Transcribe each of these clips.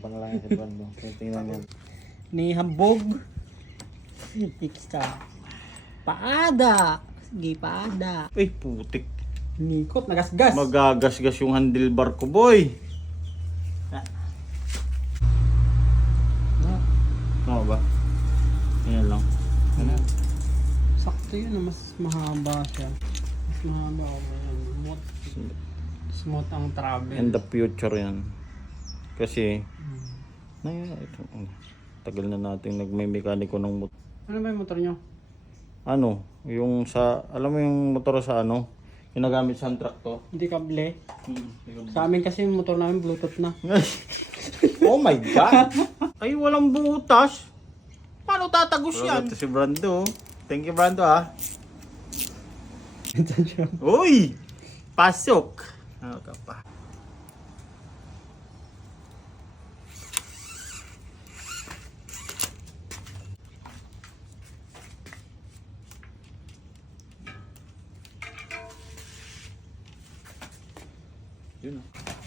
Abang lang yan si Brando. Tingnan yan. Ni hambog. Iksa. Paada. Sige, paada. Ay, putik. Nikot, nagasgas. Magagasgas yung handlebar ko, boy. Oo ba? Yan lang. Ano? Sakto yun, mas mahaba siya. Mas mahaba ako yan. Smooth ang travel. In the future yan. Kasi, ito, tagal na natin nagmay-mekaniko ng motor. Ano ba yung motor nyo? Ano? Yung sa, alam mo yung motor sa ano? Ginagamit sa traktor. Hindi kable. Sa amin kasi yung motor namin Bluetooth na. Oh my God! Ay, walang butas. Paano tatagos yan? Ito si Brando. Thank you, Brando, ha? Uy! Pasok! Ano ka pa?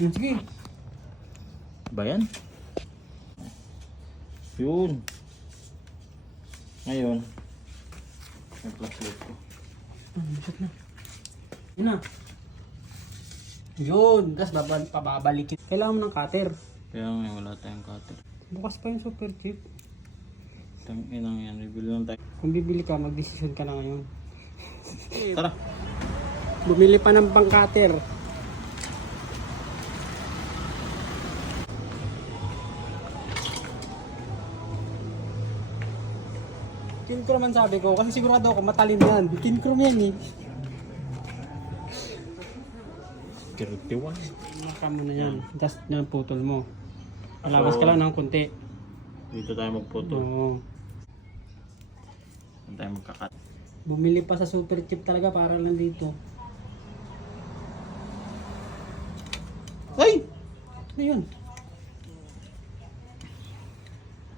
Yun, Sige. ba yan? Yun. Ngayon, yung flashlight ko. Bisot na. Yun na. Yun. Tapos pababalikin. Kailangan mo ng cutter. Kaya nga wala tayong cutter. Bukas pa yung super cheap. Inang yan, bibili lang tayo. Kung bibili ka, mag-decision ka na ngayon. Tara. Bumili pa ng pang cutter. Kinchrome man sabi ko, kasi sigurado ako matalin yan. Kinchrome yan eh. 31. Maka mo na yan. Just na putol mo. Alabas ka lang ng konti. Dito tayo magputo. Oo. Dito tayo magkakat. Bumili pa sa super cheap talaga para lang dito. Ay! Ano yun?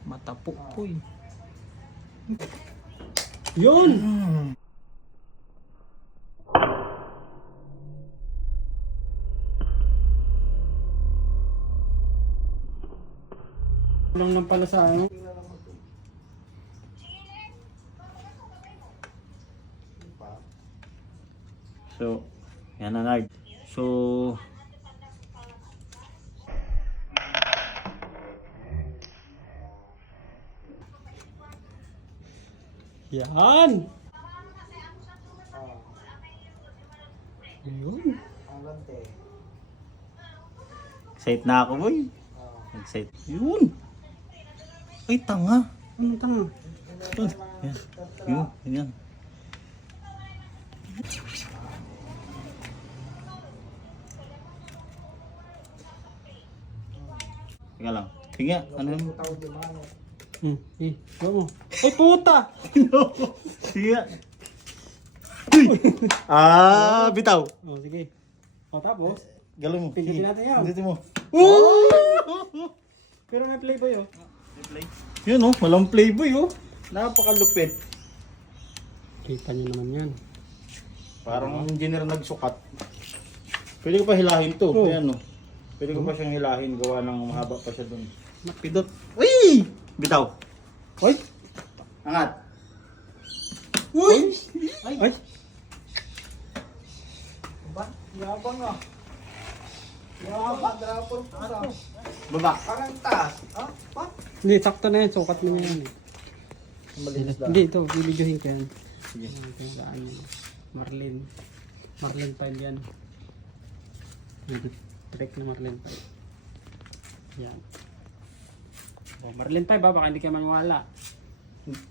Matapok po eh. Yun! Lang pala sa ano. So, yan na Nard. So, Yan! Yun. excited na ako boy. Excited. Yun! Ay, tanga. Ano tanga? Yan. Yun, yan. Teka lang. Tingnan, ano yung... Go mo. Ay puta! Tingnan. Bitaw. Oh, sige. O tapos? Galo mo. Pindutin natin yan. Pindutin mo. Pero may playboy oh. Yun oh, walang playboy oh. Napakalupit. Kita nyo naman yan. Parang engineer nagsukat. Pwede ko pa hilahin to. Oh. Ayan oh. Pwede ko pa siyang hilahin. Gawa ng mahaba pa siya dun. Napidot. Uy! Bitaw. Ay! Angat. Uy! Ay! Ba? Yabang ah. Yabang. Drapor po sa. Baba. Parang taas. Ha? Pa? Hindi, sakto na yan. Sukat mo na yan eh. Malinis lang. Hindi, ito. Bibidyohin ko yan. Sige. Saan yan? Marlin. Marlin 5 yan. Direct na Marlin 5. Yan. Oh, Marlin 5 ba? Baka hindi ka maniwala.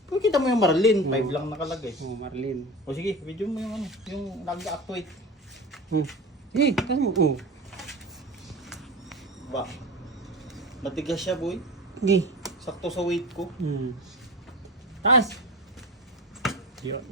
Kung kita mo yung Marlin, 5 lang nakalagay. Oh, Marlin. O sige, video mo yung ano, yung nag-actuate. Eh, kasi mo. Oh. Ba. Matigas siya, boy. Sige. Sakto sa weight ko. Taas. Yun.